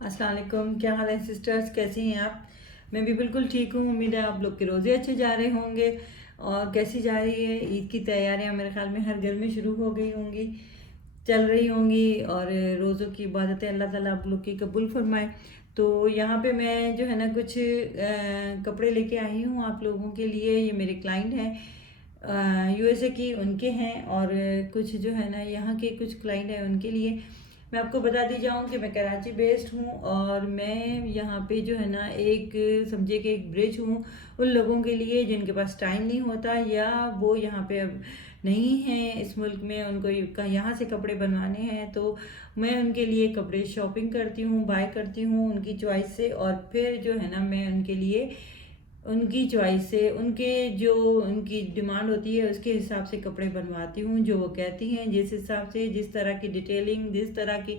अस्सलाम वालेकुम, क्या हाल है सिस्टर्स, कैसी हैं आप? मैं भी बिल्कुल ठीक हूँ। उम्मीद है आप लोग के रोज़े अच्छे जा रहे होंगे। और कैसी जा रही है ईद की तैयारियां? मेरे ख्याल में हर घर में शुरू हो गई होंगी, चल रही होंगी। और रोज़ों की इबादतें अल्लाह ताला आप लोग की कबूल फरमाए। तो यहाँ पे मैं जो है ना कुछ कपड़े लेके आई हूँ आप लोगों के लिए। ये मेरे क्लाइंट हैं यूएसए की, उनके हैं। और कुछ जो है ना यहाँ के कुछ क्लाइंट हैं उनके लिए। मैं आपको बता दी जाऊँ कि मैं कराची बेस्ड हूँ और मैं यहाँ पे जो है ना एक समझिए कि एक ब्रिज हूँ उन लोगों के लिए जिनके पास टाइम नहीं होता या वो यहाँ पे अब नहीं हैं इस मुल्क में, उनको यहाँ से कपड़े बनवाने हैं। तो मैं उनके लिए कपड़े शॉपिंग करती हूँ, बाय करती हूँ उनकी चॉइस से। और फिर जो है ना मैं उनके लिए उनकी चॉइस से, उनकी डिमांड होती है उसके हिसाब से कपड़े बनवाती हूँ। जो वो कहती हैं जिस हिसाब से, जिस तरह की डिटेलिंग, जिस तरह की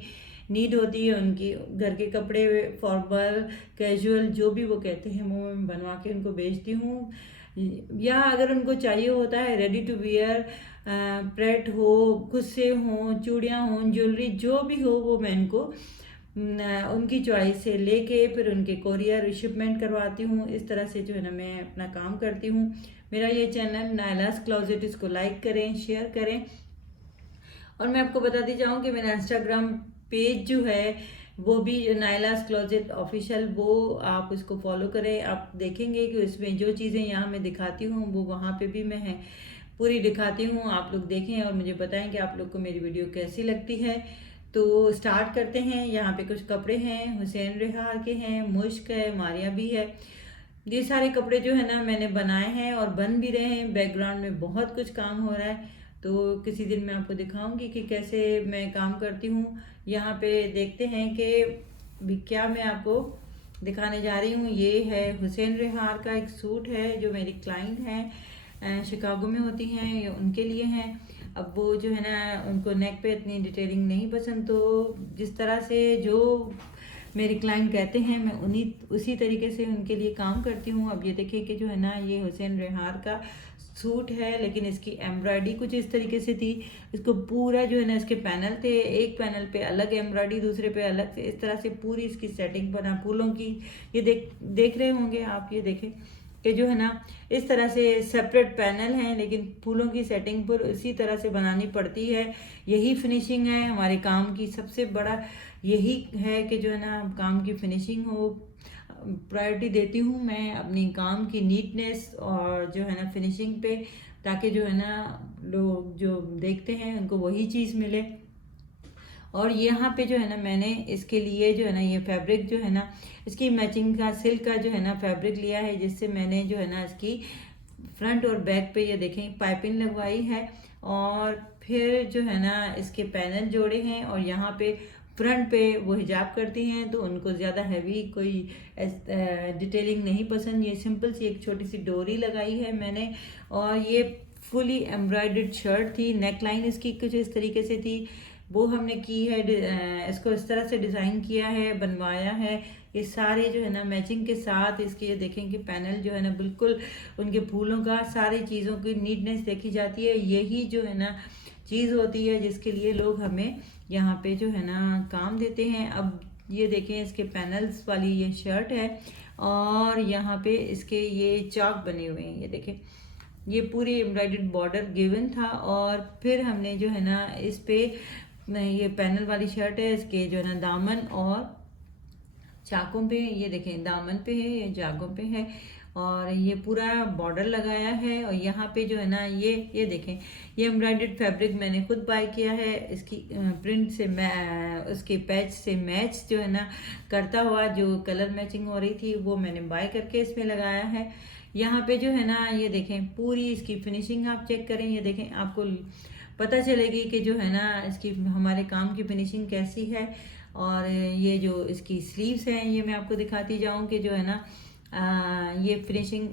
नीड होती है उनकी घर के कपड़े, फॉर्मल, कैजुअल, जो भी वो कहते हैं वो मैं बनवा के उनको बेचती हूँ। या अगर उनको चाहिए होता है रेडी टू वियर, प्रेट हो, खुद से हो, चूड़ियाँ हों, ज्वेलरी जो भी हो, वो मैं इनको उनकी चॉइस से लेके फिर उनके कोरियर शिपमेंट करवाती हूँ। इस तरह से जो है ना मैं अपना काम करती हूँ। मेरा ये चैनल नायलास क्लोजेट, इसको लाइक करें, शेयर करें। और मैं आपको बताती जाऊँ कि मेरा इंस्टाग्राम पेज जो है वो भी नायलास क्लोजेट ऑफिशियल, वो आप उसको फॉलो करें। आप देखेंगे कि उसमें जो चीज़ें यहाँ मैं दिखाती हूँ वो वहाँ पे भी मैं पूरी दिखाती हूँ। आप लोग देखें और मुझे बताएं कि आप लोग को मेरी वीडियो कैसी लगती है। तो स्टार्ट करते हैं। यहाँ पे कुछ कपड़े हैं, हुसैन रेहार के हैं, मुश्क है, मारिया भी है। ये सारे कपड़े जो है ना मैंने बनाए हैं और बन भी रहे हैं। बैकग्राउंड में बहुत कुछ काम हो रहा है। तो किसी दिन मैं आपको दिखाऊंगी कि कैसे मैं काम करती हूँ। यहाँ पे देखते हैं कि भी क्या मैं आपको दिखाने जा रही हूँ। ये है हुसैन रेहार का एक सूट है जो मेरी क्लाइंट हैं, शिकागो में होती हैं, ये उनके लिए हैं। अब वो जो है ना उनको नेक पे इतनी डिटेलिंग नहीं पसंद, तो जिस तरह से जो मेरे क्लाइंट कहते हैं मैं उन्हीं उसी तरीके से उनके लिए काम करती हूँ। अब ये देखिए कि जो है ना ये हुसैन रेहार का सूट है, लेकिन इसकी एम्ब्रॉयडरी कुछ इस तरीके से थी। इसको पूरा जो है ना इसके पैनल थे, एक पैनल पे अलग एम्ब्रॉयडरी, दूसरे पे अलग से, इस तरह से पूरी इसकी सेटिंग बना फूलों की। ये देख देख रहे होंगे आप, ये देखें कि जो है ना इस तरह से सेपरेट पैनल हैं, लेकिन फूलों की सेटिंग पर इसी तरह से बनानी पड़ती है। यही फिनिशिंग है हमारे काम की, सबसे बड़ा यही है कि जो है ना काम की फिनिशिंग हो। प्रायोरिटी देती हूँ मैं अपनी काम की नीटनेस और जो है ना फिनिशिंग पे, ताकि जो है ना लोग जो देखते हैं उनको वही चीज़ मिले। और यहाँ पे जो है ना मैंने इसके लिए जो है ना ये फैब्रिक जो है ना इसकी मैचिंग का सिल्क का जो है ना फैब्रिक लिया है, जिससे मैंने जो है ना इसकी फ्रंट और बैक पे ये देखें पाइपिंग लगवाई है। और फिर जो है ना इसके पैनल जोड़े हैं। और यहाँ पे फ्रंट पे वो हिजाब करती हैं तो उनको ज़्यादा हैवी कोई डिटेलिंग नहीं पसंद। ये सिंपल सी एक छोटी सी डोरी लगाई है मैंने। और ये फुली एम्ब्रॉयडर्ड शर्ट थी, नेक लाइन इसकी कुछ इस तरीके से थी, वो हमने की है। इसको इस तरह से डिज़ाइन किया है, बनवाया है। ये सारे जो है ना मैचिंग के साथ इसके ये देखें कि पैनल जो है ना बिल्कुल उनके फूलों का, सारी चीज़ों की नीटनेस देखी जाती है। यही जो है ना चीज़ होती है जिसके लिए लोग हमें यहाँ पे जो है ना काम देते हैं। अब ये देखें इसके पैनल्स वाली ये शर्ट है और यहाँ पे इसके ये चाक बने हुए हैं, ये देखें। ये पूरी एम्ब्रॉयडर्ड बॉर्डर गिवन था। और फिर हमने जो है ना इस पे ये पैनल वाली शर्ट है, इसके जो है ना दामन और चाकों पे, ये देखें दामन पे है, ये जागों पे है। और ये पूरा बॉर्डर लगाया है। और यहाँ पे जो है ना ये देखें, ये एम्ब्रॉयडर्ड फैब्रिक मैंने खुद बाय किया है। इसकी प्रिंट से उसके पैच से मैच जो है ना करता हुआ जो कलर मैचिंग हो रही थी वो मैंने बाय करके इसमें लगाया है। यहाँ पे जो है ना ये देखें पूरी इसकी फिनिशिंग आप चेक करें, ये देखें आपको पता चलेगी कि जो है ना इसकी हमारे काम की फिनिशिंग कैसी है। और ये जो इसकी स्लीव्स हैं ये मैं आपको दिखाती जाऊँ कि जो है ना ये फिनिशिंग,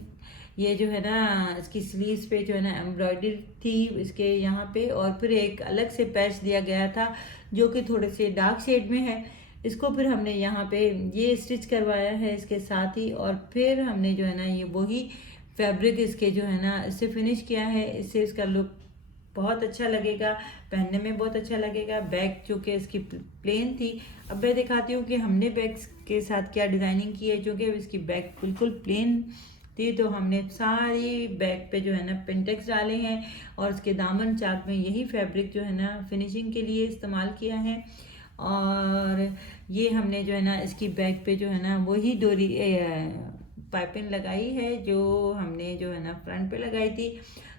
ये जो है ना इसकी स्लीव्स पे जो है ना एम्ब्रॉयडरी थी इसके यहाँ पे। और फिर एक अलग से पैच दिया गया था जो कि थोड़े से डार्क शेड में है। इसको फिर हमने यहाँ पे ये स्टिच करवाया है इसके साथ ही। और फिर हमने जो है ना ये वही फैब्रिक इसके जो है ना इससे फिनिश किया है, इससे इसका लुक बहुत अच्छा लगेगा, पहनने में बहुत अच्छा लगेगा। बैग जो कि इसकी प्लेन थी, अब मैं दिखाती हूँ कि हमने बैग के साथ क्या डिज़ाइनिंग की है। क्योंकि इसकी बैग बिल्कुल प्लेन थी तो हमने सारी बैग पे जो है ना पिंटेक्स डाले हैं और उसके दामन चाक में यही फैब्रिक जो है ना फिनिशिंग के लिए इस्तेमाल किया है। और ये हमने जो है ना इसकी बैग पे जो है ना वही डोरी पाइपिंग लगाई है जो हमने जो है ना फ्रंट पे लगाई थी।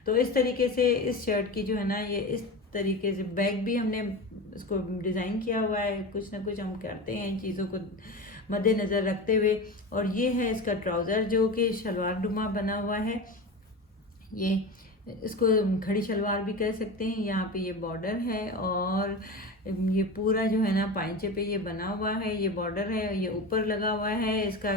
तो इस तरीके से इस शर्ट की जो है ना ये इस तरीके से बैग भी हमने इसको डिज़ाइन किया हुआ है। कुछ ना कुछ हम करते हैं इन चीज़ों को मद्देनज़र रखते हुए। और ये है इसका ट्राउज़र जो कि शलवार नुमा बना हुआ है। ये इसको खड़ी शलवार भी कह सकते हैं। यहाँ पे ये बॉर्डर है और ये पूरा जो है ना पाइंचे पे ये बना हुआ है, ये बॉर्डर है, ये ऊपर लगा हुआ है। इसका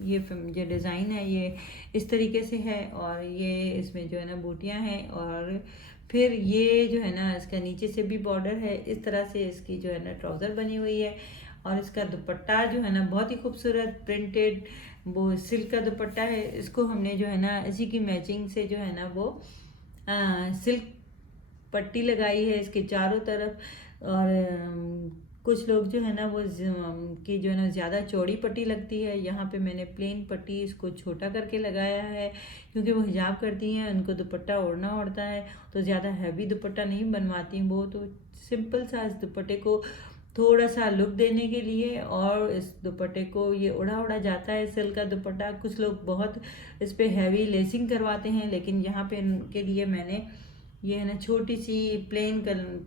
ये डिज़ाइन है ये इस तरीके से है और ये इसमें जो है ना बूटियाँ हैं। और फिर ये जो है ना इसका नीचे से भी बॉर्डर है। इस तरह से इसकी जो है ना ट्राउज़र बनी हुई है। और इसका दुपट्टा जो है ना बहुत ही खूबसूरत प्रिंटेड वो सिल्क का दुपट्टा है। इसको हमने जो है ना इसी की मैचिंग से जो है ना वो सिल्क पट्टी लगाई है इसके चारों तरफ। और कुछ लोग जो है ना वो की जो है ना ज़्यादा चौड़ी पट्टी लगती है। यहाँ पे मैंने प्लेन पट्टी इसको छोटा करके लगाया है क्योंकि वो हिजाब करती हैं, उनको दुपट्टा ओढ़ना होता है तो ज़्यादा हैवी दुपट्टा नहीं बनवाती वो। तो सिंपल सा इस दुपट्टे को थोड़ा सा लुक देने के लिए और इस दुपट्टे को ये उड़ा जाता है सिल्क का दुपट्टा। कुछ लोग बहुत इस पर हैवी लेसिंग करवाते हैं लेकिन यहाँ पे इनके लिए मैंने ये है ना छोटी सी प्लेन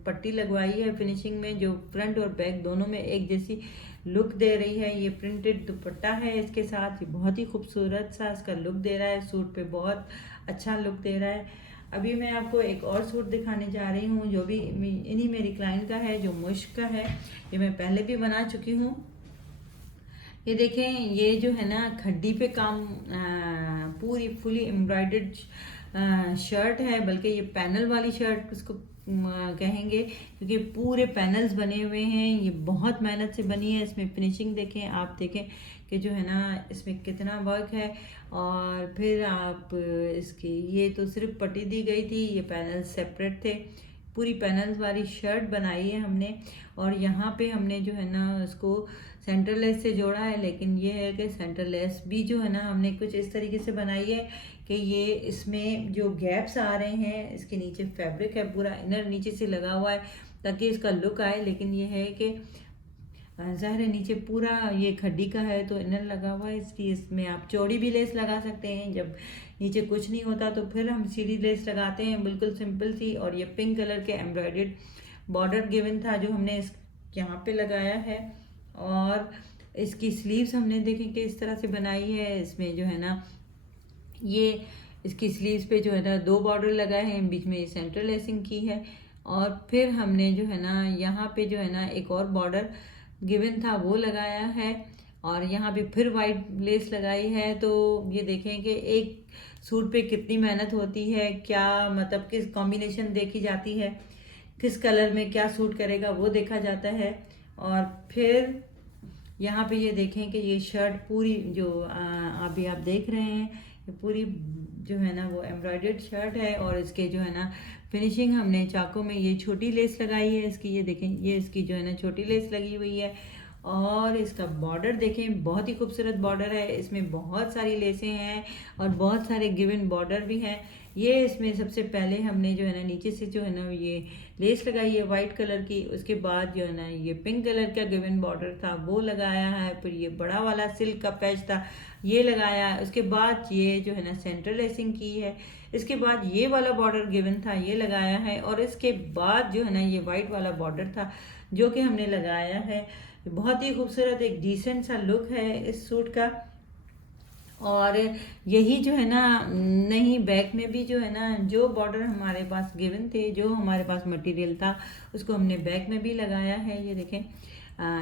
पट्टी लगवाई है फिनिशिंग में, जो फ्रंट और बैक दोनों में एक जैसी लुक दे रही है। ये प्रिंटेड दुपट्टा है इसके साथ, ये बहुत ही खूबसूरत सा इसका लुक दे रहा है, सूट पे बहुत अच्छा लुक दे रहा है। अभी मैं आपको एक और सूट दिखाने जा रही हूँ जो भी इन्हीं मेरी क्लाइंट का है, जो मुश्क का है। ये मैं पहले भी बना चुकी हूँ। ये देखें, ये जो है ना खड्डी पे काम पूरी फुली एम्ब्रॉयडर्ड शर्ट है, बल्कि ये पैनल वाली शर्ट उसको कहेंगे क्योंकि पूरे पैनल्स बने हुए हैं। ये बहुत मेहनत से बनी है। इसमें फिनिशिंग देखें, आप देखें कि जो है ना इसमें कितना वर्क है। और फिर आप इसकी ये तो सिर्फ पट्टी दी गई थी, ये पैनल सेपरेट थे। पूरी पैनल्स वाली शर्ट बनाई है हमने और यहाँ पे हमने जो है ना उसको सेंटर लेस से जोड़ा है। लेकिन ये है कि सेंटर लेस भी जो है ना हमने कुछ इस तरीके से बनाई है कि ये इसमें जो गैप्स आ रहे हैं, इसके नीचे फैब्रिक है पूरा इनर नीचे से लगा हुआ है ताकि इसका लुक आए। लेकिन ये है कि ज़ाहिर है नीचे पूरा ये खड्डी का है तो इनर लगा हुआ है, इसलिए इसमें आप चौड़ी भी लेस लगा सकते हैं। जब नीचे कुछ नहीं होता तो फिर हम सीधी लेस लगाते हैं, बिल्कुल सिंपल सी। और ये पिंक कलर के एम्ब्रॉयडर्ड बॉर्डर गिवन था जो हमने इस यहाँ पे लगाया है। और इसकी स्लीव्स हमने देखें कि इस तरह से बनाई है। इसमें जो है ना ये इसकी स्लीव्स पे जो है ना 2 बॉर्डर लगाए हैं, बीच में सेंटर लेसिंग की है। और फिर हमने जो है ना यहाँ पे जो है ना एक और बॉर्डर गिवन था वो लगाया है और यहाँ पे फिर वाइट लेस लगाई है। तो ये देखें कि एक सूट पे कितनी मेहनत होती है, क्या मतलब किस कॉम्बिनेशन देखी जाती है, किस कलर में क्या सूट करेगा वो देखा जाता है। और फिर यहाँ पे ये देखें कि ये शर्ट पूरी जो अभी आप देख रहे हैं, ये पूरी जो है ना वो एम्ब्रॉयडर्ड शर्ट है। और इसके जो है ना फिनिशिंग हमने चाकों में ये छोटी लेस लगाई है इसकी, ये देखें ये इसकी जो है ना छोटी लेस लगी हुई है। और इसका बॉर्डर देखें, बहुत ही खूबसूरत बॉर्डर है, इसमें बहुत सारी लेसें हैं और बहुत सारे गिवन बॉर्डर भी हैं। ये इसमें सबसे पहले हमने जो है ना नीचे से जो है ना ये लेस लगाई है वाइट कलर की, उसके बाद जो है ना ये पिंक कलर का गिवन बॉर्डर था वो लगाया है, फिर ये बड़ा वाला सिल्क का पैच था ये लगाया, उसके बाद ये जो है ना सेंटर लेसिंग की है, इसके बाद ये वाला बॉर्डर गिवन था ये लगाया है, और इसके बाद जो है ना ये वाइट वाला बॉर्डर था जो कि हमने लगाया है। बहुत ही खूबसूरत एक डिसेंट सा लुक है इस सूट का। और यही जो है ना नहीं बैक में भी जो है ना जो बॉर्डर हमारे पास गिवन थे, जो हमारे पास मटेरियल था उसको हमने बैक में भी लगाया है। ये देखें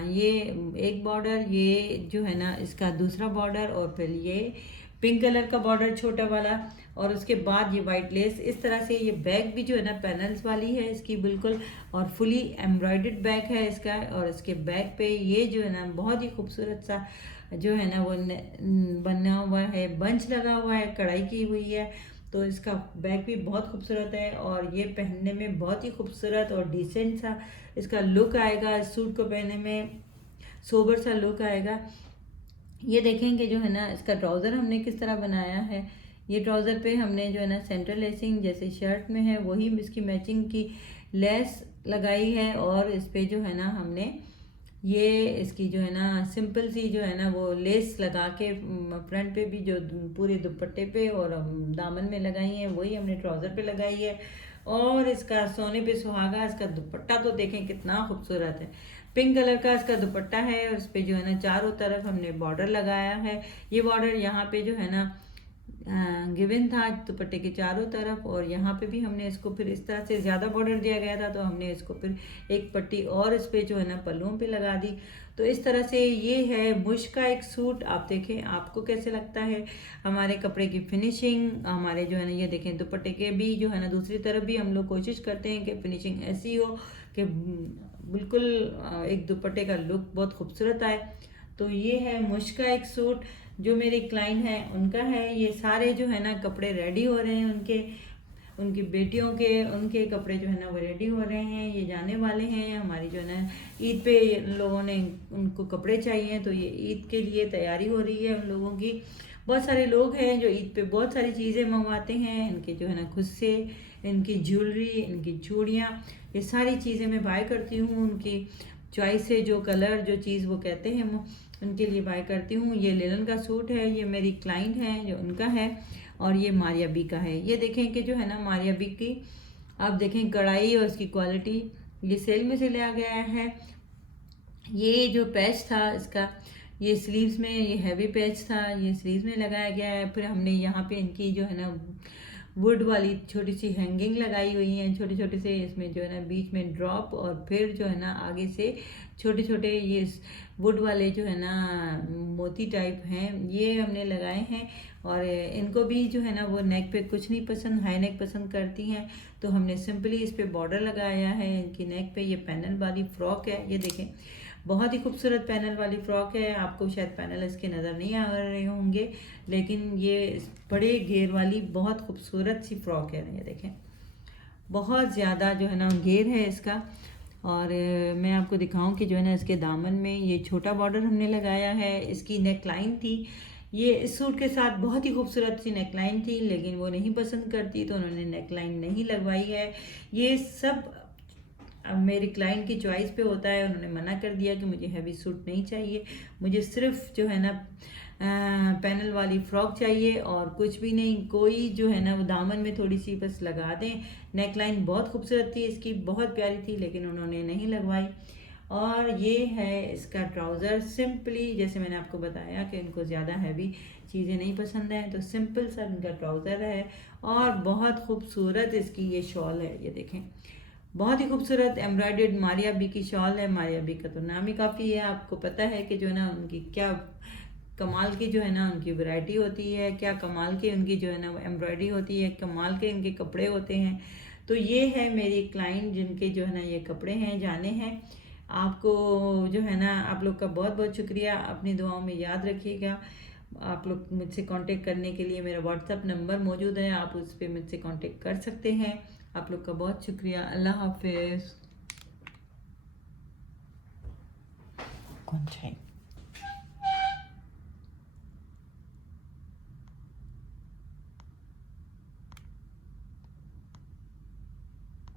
ये एक बॉर्डर, ये जो है ना इसका दूसरा बॉर्डर, और फिर ये पिंक कलर का बॉर्डर छोटा वाला, और उसके बाद ये वाइट लेस। इस तरह से ये बैग भी जो है ना पैनल्स वाली है इसकी बिल्कुल, और फुली एम्ब्रॉयडर्ड बैग है इसका। और इसके बैग पे ये जो है ना बहुत ही खूबसूरत सा जो है ना वो बना हुआ है, बंच लगा हुआ है, कढ़ाई की हुई है। तो इसका बैग भी बहुत खूबसूरत है और ये पहनने में बहुत ही खूबसूरत और डिसेंट सा इसका लुक आएगा। इस सूट को पहनने में सोबर सा लुक आएगा। ये देखेंगे जो है ना इसका ट्राउज़र हमने किस तरह बनाया है। ये ट्राउज़र पे हमने जो है ना सेंटर लेसिंग जैसे शर्ट में है वही इसकी मैचिंग की लेस लगाई है और इस पे जो है ना हमने ये इसकी जो है ना सिंपल सी जो है ना वो लेस लगा के फ्रंट पे भी जो पूरे दुपट्टे पे और दामन में लगाई है वही हमने ट्राउज़र पे लगाई है। और इसका सोने पे सुहागा इसका दुपट्टा तो देखें कितना खूबसूरत है। पिंक कलर का इसका दुपट्टा है और इस पे जो है ना चारों तरफ हमने बॉर्डर लगाया है। ये बॉर्डर यहाँ पे जो है ना गिवन था दुपट्टे के चारों तरफ और यहाँ पे भी हमने इसको फिर इस तरह से ज़्यादा बॉर्डर दिया गया था तो हमने इसको फिर एक पट्टी और इस पे जो है ना पल्लुओं पे लगा दी। तो इस तरह से ये है मुश्क का एक सूट। आप देखें आपको कैसे लगता है। हमारे कपड़े की फिनिशिंग हमारे जो है ना ये देखें दुपट्टे के भी जो है ना दूसरी तरफ भी हम लोग कोशिश करते हैं कि फिनिशिंग ऐसी हो कि बिल्कुल एक दुपट्टे का लुक बहुत खूबसूरत आए। तो ये है मुश्क का एक सूट जो मेरे क्लाइंट हैं उनका है। ये सारे जो है ना कपड़े रेडी हो रहे हैं उनकी बेटियों के उनके कपड़े जो है ना वो रेडी हो रहे हैं। ये जाने वाले हैं हमारी जो है ना ईद पे लोगों ने उनको कपड़े चाहिए तो ये ईद के लिए तैयारी हो रही है उन लोगों की। बहुत सारे लोग हैं जो ईद पे बहुत सारी चीज़ें मंगवाते हैं। इनके जो है ना खुद से इनकी ज्वेलरी इनकी चूड़ियाँ ये सारी चीज़ें मैं बाय करती हूँ। उनकी चॉइस से जो कलर जो चीज़ वो कहते हैं उनके लिए बाय करती हूँ। ये लेलन का सूट है। ये मेरी क्लाइंट है जो उनका है और ये मारिया बी का है। ये देखें कि जो है ना मारिया बी की आप देखें कढ़ाई और उसकी क्वालिटी ये सेल में से लिया गया है। ये जो पैच था इसका ये स्लीव्स में ये हैवी पैच था ये स्लीव्स में लगाया गया है। फिर हमने यहाँ पे इनकी जो है ना वुड वाली छोटी सी हैंगिंग लगाई हुई है छोटे छोटे से। इसमें जो है ना बीच में ड्रॉप और फिर जो है ना आगे से छोटे छोटे ये वुड वाले जो है ना मोती टाइप हैं ये हमने लगाए हैं। और इनको भी जो है ना वो नेक पे कुछ नहीं पसंद हाई नेक पसंद करती हैं तो हमने सिंपली इस पे बॉर्डर लगाया है इनकी नेक पे। ये पैनल वाली फ्रॉक है। ये देखें बहुत ही खूबसूरत पैनल वाली फ्रॉक है। आपको शायद पैनल इसके नज़र नहीं आ रहे होंगे लेकिन ये बड़े घेर वाली बहुत खूबसूरत सी फ्रॉक है। ये देखें बहुत ज़्यादा जो है ना घेर है इसका। और मैं आपको दिखाऊं कि जो है ना इसके दामन में ये छोटा बॉर्डर हमने लगाया है। इसकी नेकलाइन थी ये इस सूट के साथ बहुत ही खूबसूरत सी नेकलाइन थी लेकिन वो नहीं पसंद करती तो उन्होंने नेकलाइन नहीं लगवाई है। ये सब अब मेरी क्लाइंट की चॉइस पे होता है। उन्होंने मना कर दिया कि मुझे हैवी सूट नहीं चाहिए मुझे सिर्फ जो है ना पैनल वाली फ्रॉक चाहिए और कुछ भी नहीं। कोई जो है ना वो दामन में थोड़ी सी बस लगा दें। नेकलाइन बहुत खूबसूरत थी इसकी बहुत प्यारी थी लेकिन उन्होंने नहीं लगवाई। और ये है इसका ट्राउज़र सिंपली जैसे मैंने आपको बताया कि इनको ज़्यादा हैवी चीज़ें नहीं पसंद हैं तो सिंपल सा इनका ट्राउज़र है। और बहुत खूबसूरत इसकी ये शॉल है। ये देखें बहुत ही खूबसूरत एम्ब्रॉयडर्ड मारिया बी की शॉल है। मारिया बी का तो नाम ही काफ़ी है। आपको पता है कि जो है ना उनकी क्या कमाल की जो है ना उनकी वैरायटी होती है क्या कमाल की उनकी जो है ना एम्ब्रॉयडरी होती है कमाल के इनके कपड़े होते हैं। तो ये है मेरी क्लाइंट जिनके जो है ना ये कपड़े हैं जाने हैं। आपको जो है ना आप लोग का बहुत बहुत शुक्रिया। अपनी दुआओं में याद रखिएगा। आप लोग मुझसे कांटेक्ट करने के लिए मेरा व्हाट्सएप नंबर मौजूद है आप उस पर मुझसे कांटेक्ट कर सकते हैं। आप लोग का बहुत शुक्रिया। अल्लाह हाफिज़। कौन चाहिए।